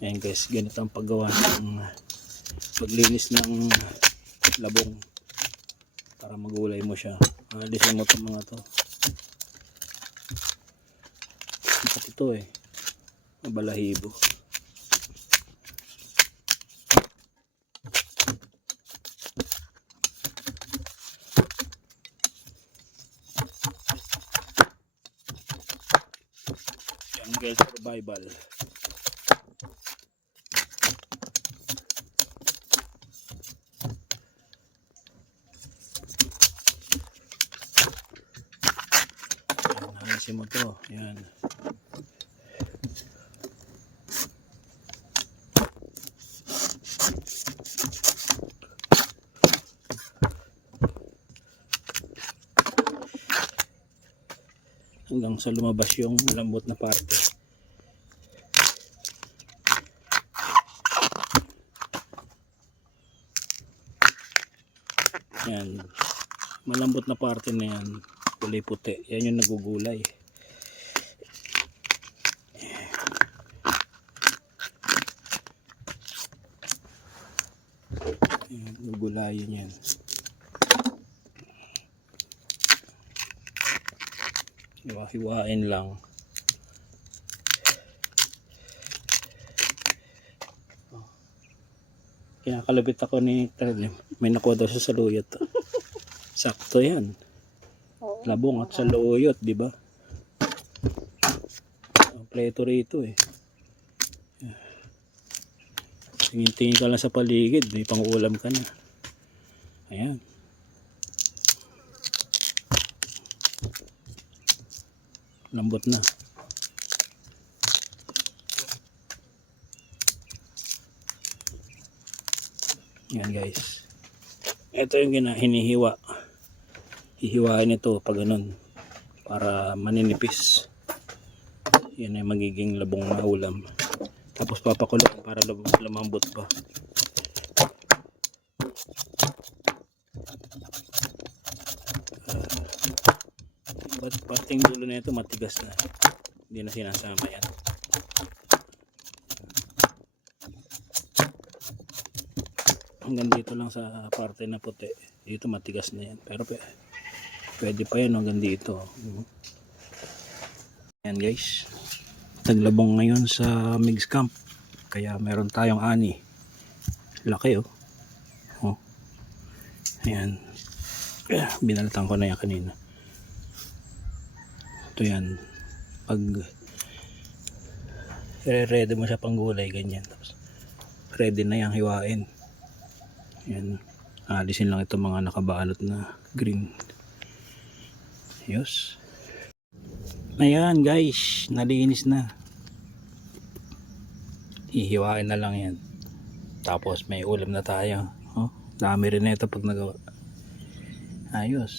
Ayan guys, ganito ang paggawa ng paglinis ng labong para magulay mo siya. Alisin mo itong mga to. Bakit ito mabalahibo. Jungle survival. Alisin mo to. Yan. Hanggang sa lumabas yung lambot na parte. Yan. Malambot na parte na yan. Kulay puti. Yan yung nagugulay. Yan, gugulayin yan. Hiwa-hiwain lang. Kinakalabit ako ni Trell. May nakuha daw sa saluyot. Sakto yan. Labong at saluyot, di ba? Pleto rito Tingin-tingin ka lang sa paligid, may pang-ulam ka na. Ayan. Lambot na. Yan guys. Ito yung hinihiwa. Hihiwain ito pag ganun para maninipis. Yan ay magiging labong na ulam. Tapos papakuloy para lumambot pa. Pating dulo na ito matigas na. Hindi na sinasama yan. Hanggang dito lang sa parte na puti. Dito matigas na yan. Pero pwede pa yan hanggang dito. Yan guys. Taglabong ngayon sa mix camp. Kaya meron tayong ani. Laki Ayan. Binalatan ko na yan kanina. Ito yan. Pag ready mo siya pang gulay ganyan. Tapos ready na yang hiwain. Yan. Alisin lang itong mga nakabalot na green. Yes. Ayan guys, nalinis na. Hihiwain na lang yan. Tapos may ulam na tayo. Dami rin na ito pag nagawa. Ayos.